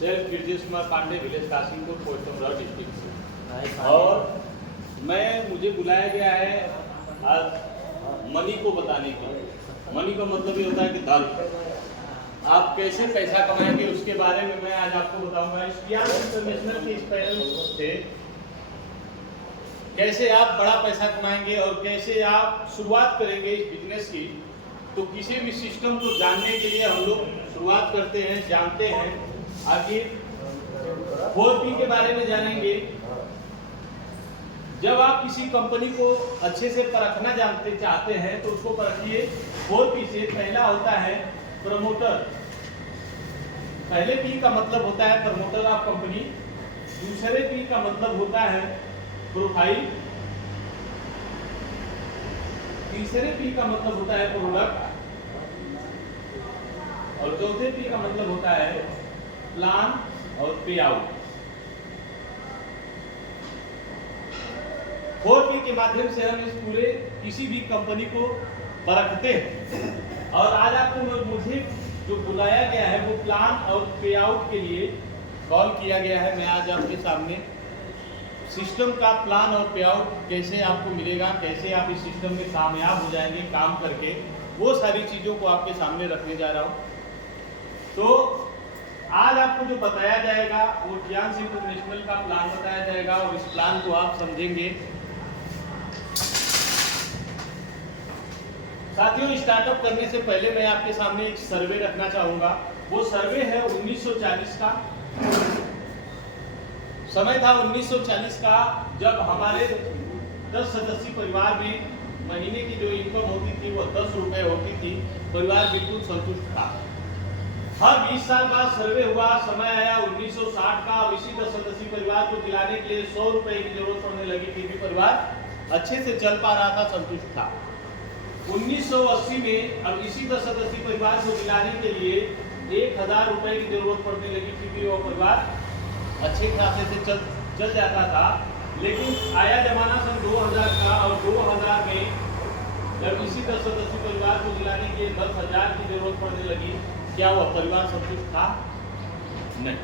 Self Brijesh Kumar Pandey, village Kasimpur, post Amrao district से। और मुझे बुलाया गया है आज मनी को बताने के लिए। मनी का मतलब ये होता है कि धन, आप कैसे पैसा कमाएंगे उसके बारे में मैं आज आपको बताऊंगा। स्टियान इंटरनेशनल के इस पैनल से कैसे आप बड़ा पैसा कमाएंगे और कैसे आप शुरुआत करेंगे इस बिजनेस की। तो किसी भी सिस्टम को जानने के लिए हम लोग शुरुआत करते हैं, जानते हैं। आखिर 4P के बारे में जानेंगे। जब आप किसी कंपनी को अच्छे से परखना चाहते हैं तो उसको परखिए 4P से। पहला होता है प्रमोटर। पहले P का मतलब होता है प्रमोटर ऑफ कंपनी। दूसरे P का मतलब होता है प्रोफाइल। तीसरे P का मतलब होता है प्रोडक्ट। और चौथे P का मतलब होता है प्लान और पे आउट। 4P के माध्यम से हम इस पूरे किसी भी कंपनी को परखते हैं। और आज आपको मुझे जो बुलाया गया है वो प्लान और पे आउट के लिए कॉल किया गया है। मैं आज आपके सामने सिस्टम का प्लान और पे आउट कैसे आपको मिलेगा, कैसे आप इस सिस्टम में कामयाब हो जाएंगे काम करके, वो सारी चीज़ों को आपके सामने रखने जा रहा हूँ। तो आज आपको जो बताया जाएगा वो टियांस इंटरनेशनल का प्लान बताया जाएगा और इस प्लान को आप समझेंगे। साथियों, स्टार्टअप करने से पहले मैं आपके सामने एक सर्वे रखना चाहूंगा। वो सर्वे है 1940 का। समय था 1940 का, जब हमारे 10 सदस्यीय परिवार में महीने की जो इनकम होती थी वो 10 रुपए होती थी। परिवार बिल्कुल संतुष्ट था। हर 20 साल बाद सर्वे हुआ। समय आया 1960 का। अब इसी 10 सदस्यीय परिवार को दिलाने के लिए 100 रुपए की जरूरत पड़ने लगी, फिर भी परिवार अच्छे से चल पा रहा था, संतुष्ट था। 1980 में अब इसी 10 सदस्यीय परिवार को दिलाने के लिए 1000 रुपए की जरूरत पड़ने लगी, फिर भी वो परिवार अच्छे खासे से चल जाता था। लेकिन आया जमाना सन 2000 का और 2000 में जब इसी 10 सदस्यीय परिवार को दिलाने के लिए 10,000 की जरूरत पड़ने लगी, क्या वह परिवार संतुष्ट था? नहीं।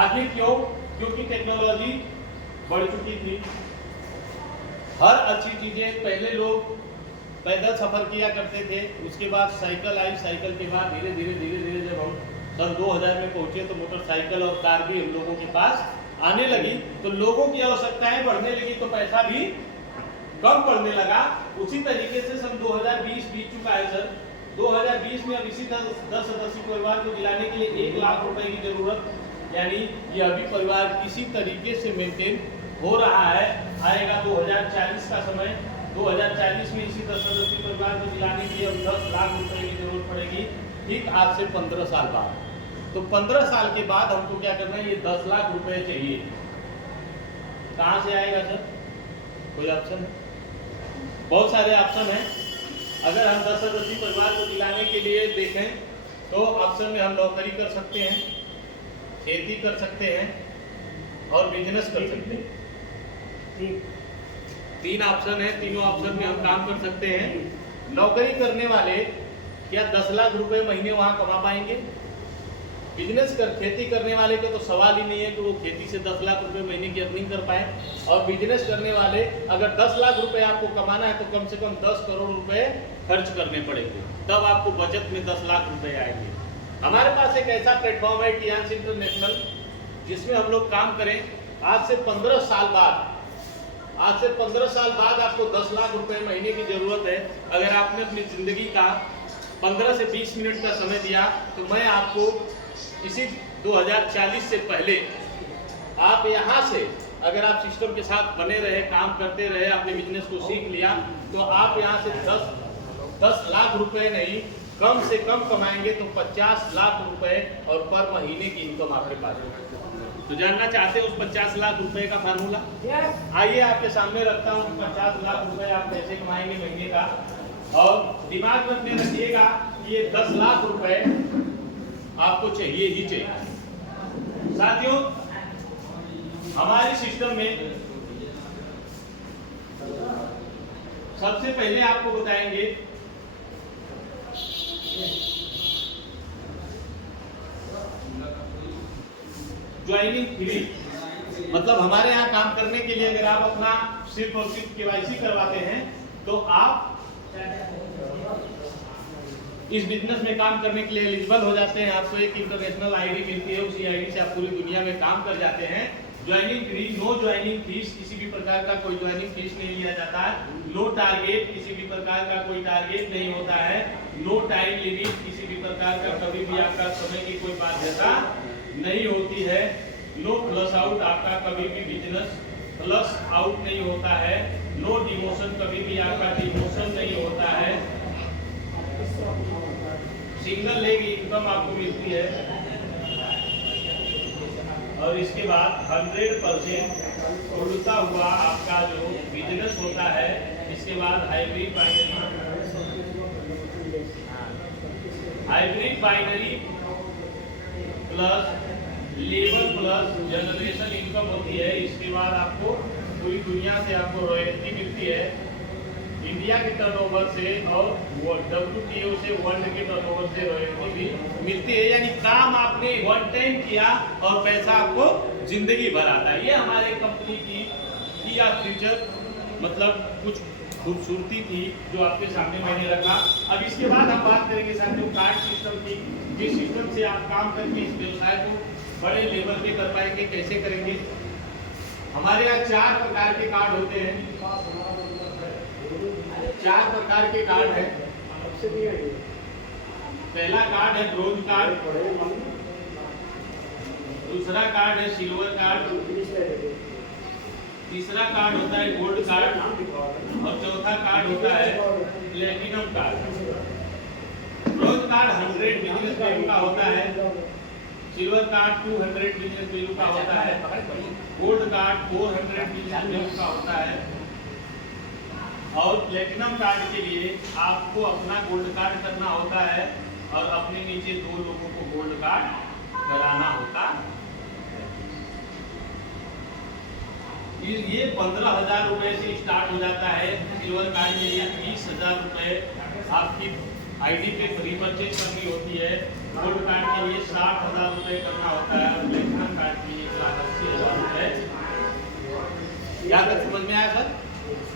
आखिर क्यों? क्योंकि टेक्नोलॉजी बढ़ चुकी थी। हर अच्छी चीजें, पहले लोग पैदल सफर किया करते थे, उसके बाद साइकिल आई। साइकिल के बाद धीरे धीरे जब हम सन 2000 में पहुंचे तो मोटरसाइकिल और कार भी हम लोगों के पास आने लगी। तो लोगों की आवश्यकताएं बढ़ने लगी तो पैसा भी कम पड़ने लगा। उसी तरीके से सन 2020 बीत चुका है सर। 2020 में अब इसी 10 सदस्यीय परिवार को दिलाने के लिए 1 लाख रुपए की जरूरत, यानी ये अभी परिवार किसी तरीके से मेंटेन हो रहा है। आएगा 2040 का समय। 2040 में इसी 10 सदस्यीय परिवार को दिलाने के लिए अब 10 लाख रुपए की जरूरत पड़ेगी, ठीक आज से 15 साल बाद। तो 15 साल के बाद हमको क्या करना है, ये 10 लाख रुपए चाहिए। कहाँ से आएगा सर? कोई ऑप्शन? बहुत सारे ऑप्शन हैं। अगर हम 10 सदस्यीय परिवार को दिलाने के लिए देखें तो ऑप्शन में हम नौकरी कर सकते हैं, खेती कर सकते हैं और बिजनेस कर सकते हैं। 3 ऑप्शन है। तीनों ऑप्शन में हम काम कर सकते हैं। नौकरी करने वाले क्या 10 लाख रुपए महीने वहां कमा पाएंगे? खेती करने वाले का तो सवाल ही नहीं है कि वो खेती से 10 लाख रुपए महीने की अर्निंग कर पाए। और बिजनेस करने वाले, अगर 10 लाख रुपए आपको कमाना है तो कम से कम 10 करोड़ रुपए खर्च करने पड़ेंगे, तब आपको बचत में 10 लाख रुपए आएंगे। हमारे पास एक ऐसा प्लेटफॉर्म है टियांस इंटरनेशनल, जिसमें हम लोग काम करें। आज से 15 साल बाद आपको 10 लाख रुपए महीने की जरूरत है। अगर आपने अपनी जिंदगी का 15 से 20 मिनट का समय दिया तो मैं आपको इसी 2040 से पहले, आप यहाँ से अगर आप सिस्टम के साथ बने रहे, काम करते रहे, अपने बिजनेस को सीख लिया, तो आप यहाँ से 10 लाख रुपए नहीं, कम से कम कमाएंगे तो 50 लाख रुपए और पर महीने की इनकम आपके पास है। तो जानना चाहते हैं उस 50 लाख रुपए का फार्मूला? आइए आपके सामने रखता हूँ। 50 लाख रुपए आप कैसे कमाएंगे महीने का, और दिमाग में अपने रखिएगा ये 10 लाख रुपए आपको चाहिए ही चाहिए। साथियों, हमारे सिस्टम में सबसे पहले आपको बताएंगे ज्वाइनिंग फ्री, मतलब हमारे यहाँ काम करने के लिए अगर आप अपना सिर्फ और सिर्फ केवाईसी करवाते हैं तो आप इस बिजनेस में काम करने के लिए एलिजिबल हो जाते हैं। आपको एक इंटरनेशनल आईडी मिलती है, उसी आईडी से आप पूरी दुनिया में काम कर जाते हैं। Joining free, no joining fees, किसी भी प्रकार का कोई ज्वाइनिंग फीस नहीं लिया जाता है। नो टारगेट, किसी भी प्रकार का कोई टारगेट नहीं होता है। नो टाइम लिमिट, किसी भी प्रकार का कभी भी आपका समय की कोई बाध्यता नहीं होती है। नो फ्लश आउट, आपका कभी भी बिजनेस फ्लश आउट नहीं होता है। नो डिमोशन, कभी भी आपका डिमोशन नहीं होता है। सिंगल लेग इनकम आपको मिलती है। और इसके बाद 100% उड़ता हुआ आपका जो बिजनेस होता है। इसके बाद hybrid binary plus labour plus generation income होती है। इसके बाद आपको पूरी दुनिया से आपको रॉयल्टी मिलती है, इंडिया के टर्नओवर से और WTO से वर्ल्ड के टर्नओवर से रॉयल्टी भी मिलती है। यानी काम आपने वन टाइम किया और पैसा आपको जिंदगी भर आता है। ये हमारे कंपनी की या फ्यूचर मतलब कुछ खूबसूरती थी जो आपके सामने मैंने रखा। अब इसके बाद हम बात करेंगे साथियों कार्ड सिस्टम की, जिस सिस्टम से आप काम करके इस व्यवसाय को बड़े लेवल पे कर पाएंगे, कैसे करेंगे। हमारे यहाँ 4 प्रकार के कार्ड होते हैं। 4 प्रकार के कार्ड है। पहला कार्ड है ब्रोंज कार्ड, दूसरा कार्ड है सिल्वर कार्ड, तीसरा कार्ड होता है गोल्ड कार्ड और चौथा कार्ड होता है platinum card. Bronze card 100 business value का होता है, सिल्वर कार्ड 200 बिजनेस वैल्यू का होता है, गोल्ड कार्ड 400 बिजनेस वैल्यू का होता है और प्लेटिनम कार्ड के लिए आपको अपना गोल्ड कार्ड करना होता है और अपने नीचे 2 लोगों को गोल्ड कार्ड कराना होता है। ये 15,000 रुपए से स्टार्ट हो जाता है। सिल्वर कार्ड के लिए 20,000 रुपए आपकी आईडी पे फ्री परचेज करनी होती है। गोल्ड कार्ड के लिए 60,000 रुपए करना होता है और प्लेटिनम कार्ड के लिए 1,80,000 रुपए। यहाँ तक समझ में आया सर?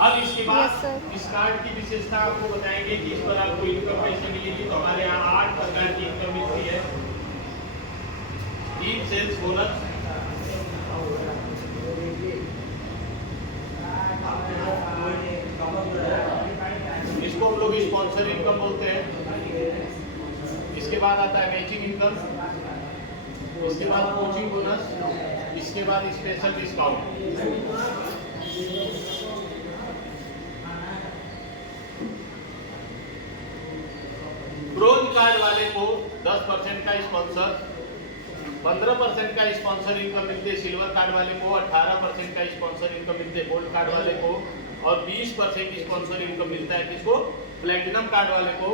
अब इसके बाद इस कार्ड की विशेषता आपको बताएंगे कि इस पर आपको इनकम कैसे मिलेगी। तो हमारे यहाँ 8 प्रकार की इनकम मिलती है। ईद सेल्स बोनस, इसको हम लोग स्पॉन्सर इनकम बोलते हैं। इसके बाद आता है मैचिंग इनकम, इसके बाद कोचिंग बोनस, इसके बाद स्पेशल डिस्काउंट। ब्रोंज कार्ड वाले को 10% का स्पॉन्सर, 15% का स्पॉन्सर इनकम मिलते है। सिल्वर कार्ड वाले को 18% का स्पॉन्सर इनकम मिलते है गोल्ड कार्ड वाले को, और 20% स्पॉन्सर इनकम मिलता है किसको? प्लेटिनम कार्ड वाले को।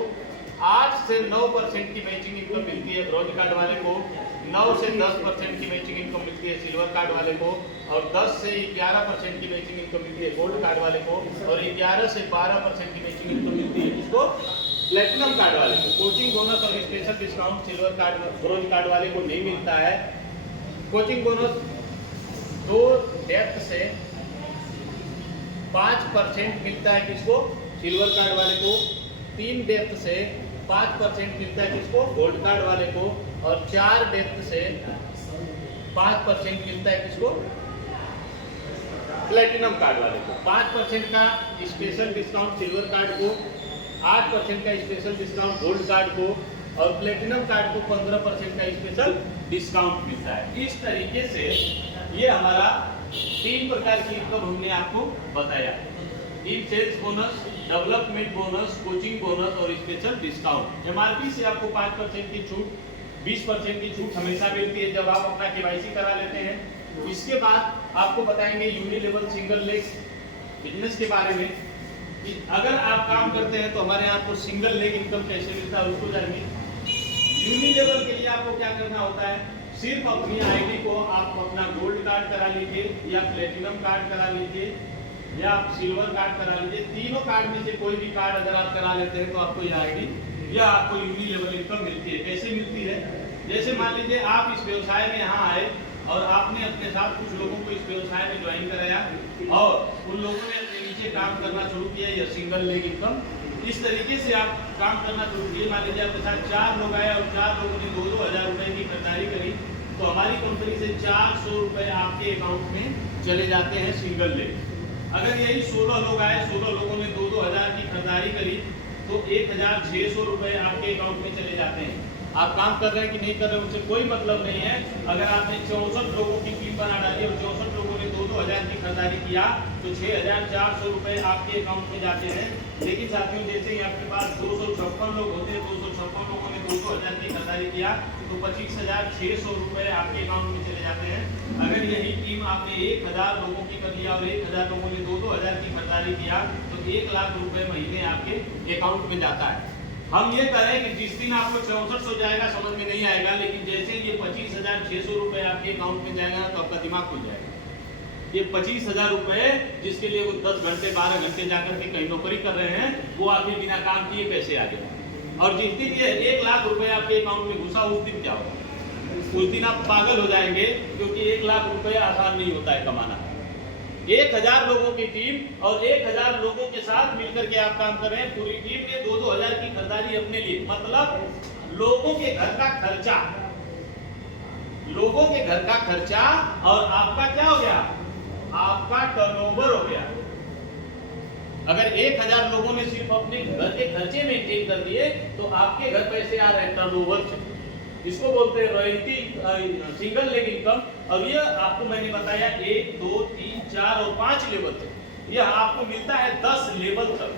8 से 9% की मैचिंग इनकम मिलती है ब्रोंज कार्ड वाले को, 9 से 10% की मैचिंग इनकम मिलती है सिल्वर कार्ड वाले को, और 10 से 11% की मैचिंग इनकम मिलती है गोल्ड कार्ड वाले को, और 11 से 12% की मैचिंग इनकम मिलती है किसको? प्लेटिनम कार्ड वाले को। कोचिंग बोनस और special discount silver card bronze card वाले को नहीं मिलता है। कोचिंग बोनस 2 डेप्थ से 5% मिलता है किसको? सिल्वर कार्ड वाले को। 3 डेप्थ से 5% मिलता है किसको? गोल्ड कार्ड वाले को। और 4 डेप्थ से 5% मिलता है किसको? प्लेटिनम कार्ड वाले को। 5% का स्पेशल डिस्काउंट सिल्वर कार्ड को, 8% का स्पेशल डिस्काउंट गोल्ड कार्ड को, और प्लेटिनम कार्ड को 15% का स्पेशल डिस्काउंट मिलता है। इस तरीके से ये हमारा 3 प्रकार की इनकम हमने आपको बताया। इन sales bonus, development bonus, coaching bonus और स्पेशल डिस्काउंट। MRP से आपको 5% की छूट, 20% की छूट हमेशा मिलती है जब आप अपना KYC करा लेते हैं। इसके बाद आपको बताएंगे यूनिलेवल सिंगल लेग बिजनेस के बारे में कि अगर आप काम करते हैं तो हमारे यहाँ आपको सिंगल लेग इनकम कैसे मिलता है उसको जानेंगे। यूनिलेवल के लिए आपको क्या करना होता है? सिर्फ अपनी आईडी को आप अपना गोल्ड कार्ड करा लीजिए या प्लेटिनम कार्ड करा लीजिए या आप सिल्वर कार्ड करा लीजिए। तीनों कार्ड में से कोई भी कार्ड अगर आप करा लेते हैं तो आपको यह आईडी या आपको यूनिलेवल इनकम मिलती है। कैसे मिलती है? जैसे मान लीजिए आप इस व्यवसाय में यहाँ आए और आपने अपने साथ कुछ लोगों को इस व्यवसाय में ज्वाइन कराया और उन लोगों ने अपने नीचे काम करना शुरू किया, या सिंगल लेग इनकम, इस तरीके से आप काम करना शुरू किए। मान लीजिए आपके साथ 4 लोग आए और 4 लोगों ने 2-2 हज़ार रुपए की खरीदारी करी, तो हमारी कंपनी से 400 रुपए आपके अकाउंट में चले जाते हैं सिंगल लेग। अगर यही 16 लोग आए, 16 लोगों ने 2-2 हज़ार की खरीदारी करी, तो 1600 रुपए आपके अकाउंट में चले जाते हैं। आप काम कर रहे हैं कि नहीं कर रहे हैं उससे कोई मतलब नहीं है। अगर आपने 64 लोगों की टीम बना डाली और 64 लोगों ने 2-2 हज़ार की खरीदारी किया, तो 6400 रुपए आपके अकाउंट में जाते हैं। लेकिन साथियों, जैसे ही आपके पास 256 लोग होते हैं, 256 लोगों ने 2-2 हज़ार की खरीदारी किया, तो 25,600 रुपए आपके अकाउंट में चले जाते हैं। अगर यही टीम आपने 1000 लोगों की कर लिया और 1000 लोगों ने 2-2 हज़ार की खरीदारी किया, तो 1 लाख रुपए महीने आपके अकाउंट में जाता है। हम ये करें कि जिस दिन आपको 6400 जाएगा समझ में नहीं आएगा, लेकिन जैसे ये 25,600 रुपए आपके अकाउंट में जाएगा तो आपका दिमाग खुल जाएगा। ये 25,000 रुपए जिसके लिए वो 10 घंटे 12 घंटे जाकर के कहीं नौकरी कर रहे हैं, वो आगे बिना काम किए कैसे आ गया। और जिस दिन ये 1 लाख रुपए आपके अकाउंट में घुसा, उस दिन क्या होगा? उस दिन आप पागल हो जाएंगे, क्योंकि 1 लाख रुपए आसान नहीं होता है कमाना। 1000 लोगों की टीम और 1000 लोगों के साथ मिलकर के आप काम कर रहे हैं। पूरी टीम ने 2-2 हज़ार की खरीदारी अपने लिए, मतलब लोगों के घर का खर्चा, लोगों के घर का खर्चा, और आपका क्या हो गया? आपका टर्नओवर हो गया। अगर 1000 लोगों ने सिर्फ अपने घर के खर्चे मेंटेन कर दिए, तो आपके घर पैसे आ रहे हैं टर्नओवर से। इसको बोलते हैं रॉयल्टी, सिंगल लेग इनकम। और ये आपको मैंने बताया 1, 2, 3, 4 और 5 लेवल तक। यह आपको मिलता है 10 लेवल तक।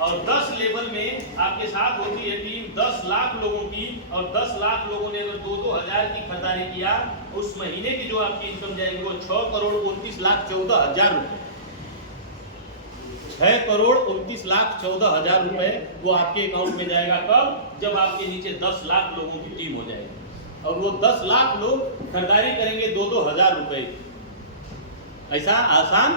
और 10 लेवल में आपके साथ होती है टीम 10 लाख लोगों की, और 10 लाख लोगों ने अगर 2-2 हज़ार की खरीदारी किया, उस महीने की जो आपकी इनकम जाएगी वो 6,29,14,000 रुपए। 6,29,14,000 रुपए वो आपके अकाउंट में जाएगा। कब? जब आपके नीचे 10 लाख लोगों की टीम हो जाएगी और वो 10 लाख लोग खरीदारी करेंगे 2-2 हज़ार रुपए। ऐसा आसान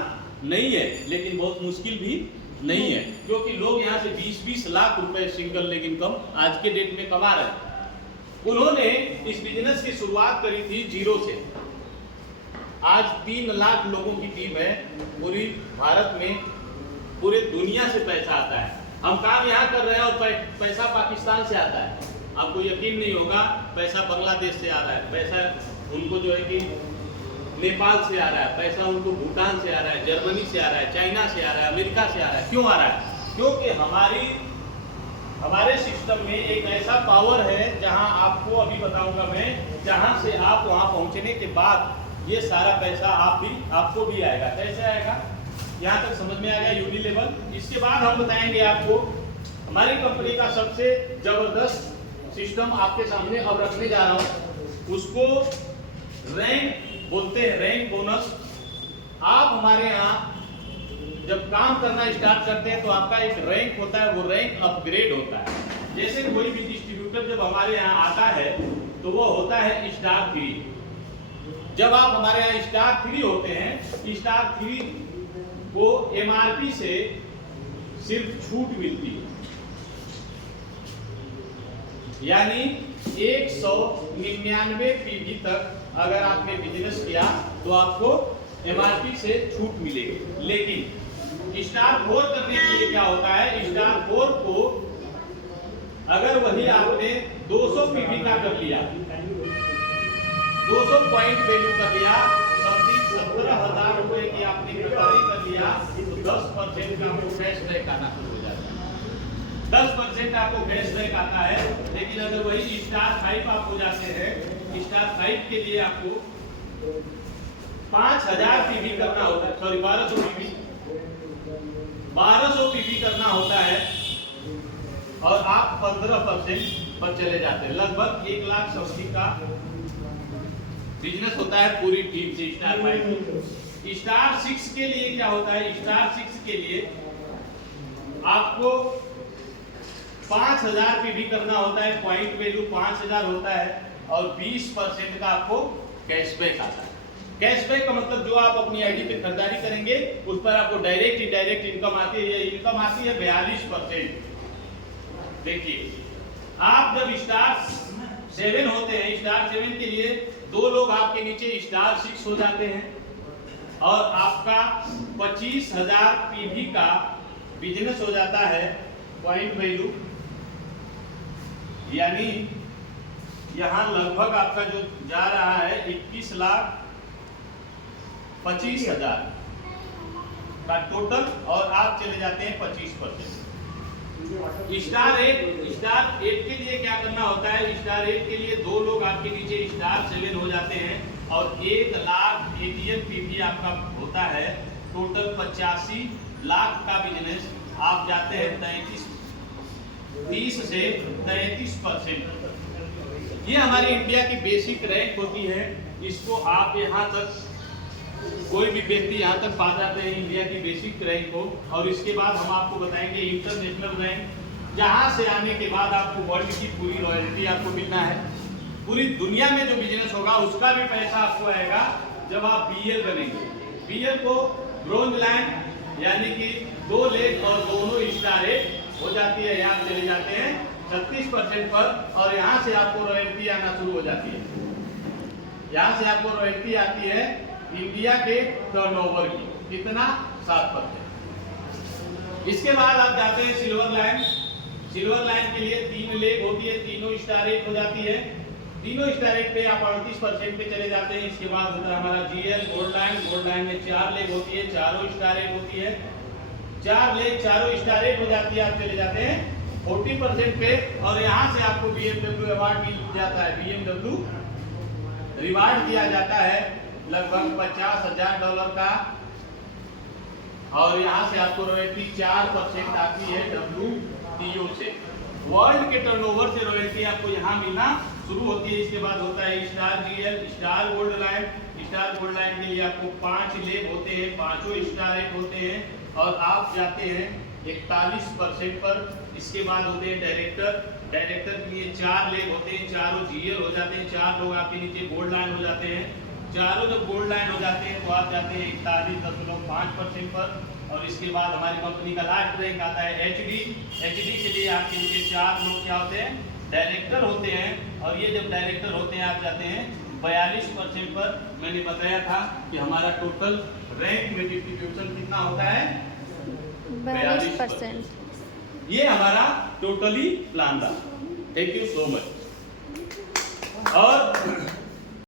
नहीं है, लेकिन बहुत मुश्किल भी नहीं है, क्योंकि लोग यहाँ से 20-20 लाख रुपए सिंगल लेग इनकम आज के डेट में कमा रहे हैं। उन्होंने इस बिजनेस की शुरुआत करी थी 0 से। आज 3 लाख लोगों की टीम है पूरी भारत में, पूरे दुनिया से पैसा आता है। हम काम यहाँ कर रहे हैं और पैसा पाकिस्तान से आता है। आपको यकीन नहीं होगा, पैसा बांग्लादेश से आ रहा है, पैसा उनको जो है कि नेपाल से आ रहा है, पैसा उनको भूटान से आ रहा है, जर्मनी से आ रहा है, चाइना से आ रहा है, अमेरिका से आ रहा है। क्यों आ रहा है? क्योंकि हमारे सिस्टम में एक ऐसा पावर है, जहां आपको अभी बताऊंगा मैं, जहां से आप वहां पहुंचने के बाद ये सारा पैसा आपको भी आएगा। कैसे आएगा? यहाँ तक समझ में आ गया यूनिलेवल। इसके बाद हम बताएंगे आपको हमारी कंपनी का सबसे जबरदस्त सिस्टम आपके सामने अब रखने जा रहा हूँ। उसको रैंक बोलते हैं, रैंक बोनस। आप हमारे यहाँ जब काम करना स्टार्ट करते हैं तो आपका एक रैंक होता है, वो रैंक अपग्रेड होता है। जैसे कोई भी डिस्ट्रीब्यूटर जब हमारे यहाँ आता है तो वो होता है स्टार 3। जब आप हमारे यहाँ स्टार 3 होते हैं, स्टार 3 को एमआरपी से सिर्फ छूट मिलती है, यानी 199 पीवी तक अगर आपने बिजनेस किया तो आपको एमआरपी से छूट मिलेगी। लेकिन स्टार 4 करने के लिए क्या होता है? स्टार 4 को अगर वही आपने 200 पीवी का कर लिया, 200 पॉइंट वैल्यू कर लिया, 17,000 रुपए की आपने खरीदारी कर लिया, तो 10% का आपको कैशबैक आना शुरू हो जाता है। 10% आपको कैशबैक आता है। लेकिन अगर वही स्टार 5 आप हो जाते हैं, स्टार 5 के लिए आपको 5,000 पीवी करना होता है, सॉरी 1200 पीवी, 1200 पीवी करना होता है, और आप 15% पर चले जाते हैं। लगभग 1,80,000 का बिजनेस होता है पूरी टीम से। स्टार 5 स्टार 6 के लिए क्या होता है? स्टार 6 के लिए आपको 5,000 पीवी करना होता है, पॉइंट वैल्यू 5,000 होता है, और 20% का आपको कैशबैक आता है। कैशबैक का मतलब जो आप अपनी आईडी पे खरीदारी करेंगे उस पर आपको डायरेक्ट इनडायरेक्ट इनकम आती है। ये इनकम आती है 42%। देखिए, आप जब स्टार 7 होते हैं, स्टार 7 के लिए 2 लोग आपके नीचे स्टार 6 हो जाते हैं और आपका 25,000 पीवी का बिजनेस हो जाता है पॉइंट वैल्यू, यानी यहां लगभग आपका जो जा रहा है 21,25,000 का टोटल और आप चले जाते हैं 25%। स्टार 8 के लिए क्या करना होता है? स्टार 8 के लिए 2 लोग आपके नीचे स्टार 7 हो जाते हैं और 1 लाख एटीएम पीवी आपका होता है, टोटल 85 लाख का बिजनेस आप जाते हैं 30 से 33%। ये हमारी इंडिया की बेसिक रैंक होती है, इसको आप यहाँ तक कोई भी व्यक्ति यहाँ तक पा जाते हैं इंडिया की बेसिक रैंक को। और इसके बाद हम आपको बताएंगे इंटरनेशनल रैंक, जहाँ से आने के बाद आपको वर्ल्ड की पूरी रॉयल्टी आपको मिलना है। पूरी दुनिया में जो बिजनेस होगा उसका भी पैसा आपको आएगा जब आप बीएल बनेंगे। बीएल को ब्रोंज लाइन यानी कि 2 लेग और दोनों स्टार 8 हो जाती है, यहाँ चले जाते हैं 36% पर और यहाँ से आपको रॉयल्टी आना शुरू हो जाती है। यहाँ से आपको रॉयल्टी आती है इंडिया के टर्नओवर की, कितना 7%। इसके बाद आप जाते हैं सिल्वर लाइन। सिल्वर लाइन के लिए 3 लेग होती है, तीनों स्टार 8 हो जाती है। तीनों स्टार 8 पे आप 38% पे चले जाते हैं। इसके बाद होता है हमारा GL gold line. Gold line में 4 लेग होती है, चारों स्टार 8 होती है। 4 लेग चारों स्टार 8 हो जाती है, आप चले जाते हैं 40% पे और यहाँ से आपको BMW अवार्ड मिल जाता है। BMW रिवार्ड दिया जाता है लगभग $50,000 का और यहाँ से आपको रॉयल्टी 4% आती है WTO से। वर्ल्ड के टर्नओवर से रॉयल्टी आपको यहाँ मिलना शुरू होती है। इसके बाद होता है star GL, star gold line. Star gold line के लिए आपको 5 लेग होते हैं, पांचों स्टार 8 होते हैं और आप जाते हैं 41% पर। इसके बाद होते हैं डायरेक्टर। डायरेक्टर के लिए 4 लेग होते हैं, चारों जीएल हो जाते हैं, 4 लोग आपके नीचे गोल्ड लाइन हो जाते हैं। चारों जब गोल्ड लाइन हो जाते हैं तो आप जाते हैं 41.5% पर और इसके बाद हमारी कंपनी का लास्ट रैंक आता है एचडी। एचडी के लिए आपके नीचे 4 लोग क्या होते हैं? डायरेक्टर होते हैं और ये जब डायरेक्टर होते हैं आप जाते हैं 42% पर। मैंने बताया था कि हमारा टोटल रैंक में डिस्ट्रीब्यूशन कितना होता है? 42%। ये हमारा टोटली प्लान था। Thank you so much. और